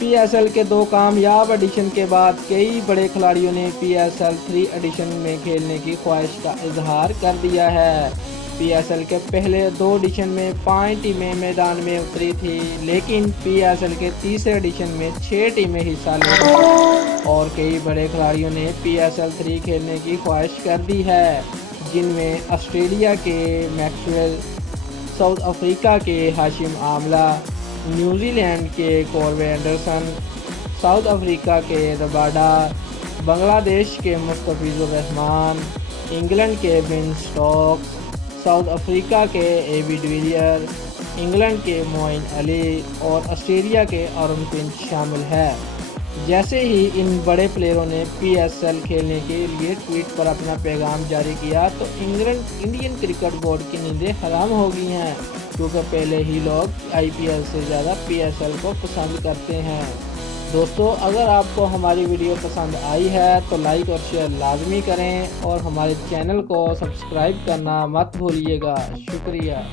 PSL के 2 कामयाब addition के बाद कई बड़े खिलाड़ियों ने PSL 3 एडिशन में खेलने की ख्वाहिश का इजहार कर दिया है। PSL के पहले 2 एडिशन में 5 टीमें मैदान में उतरी थी, लेकिन PSL के तीसरे एडिशन में 6 टीमें हिस्सा ली और कई बड़े खिलाड़ियों ने PSL 3 खेलने की ख्वाहिश कर दी है, जिनमें ऑस्ट्रेलिया के मैक्सवेल, साउथ अफ्रीका के हाशिम आमला, न्यूजीलैंड के कॉर्वे एंडरसन, साउथ अफ्रीका के रबाडा, बांग्लादेश के मुस्तफिजुर रहमान, इंग्लैंड के बेन स्टोक्स, साउथ अफ्रीका के एबी डिविलियर, इंग्लैंड के मोइन अली और ऑस्ट्रेलिया के आरन फिंच शामिल है। जैसे ही इन बड़े प्लेयरों ने PSL खेलने के लिए ट्वीट पर अपना पैगाम जारी किया तो इंडियन क्रिकेट बोर्ड की नींदें हराम हो गई हैं, क्योंकि पहले ही लोग IPL से ज़्यादा PSL को पसंद करते हैं। दोस्तों, अगर आपको हमारी वीडियो पसंद आई है तो लाइक और शेयर लाजमी करें और हमारे चैनल को सब्सक्राइब करना मत भूलिएगा। शुक्रिया।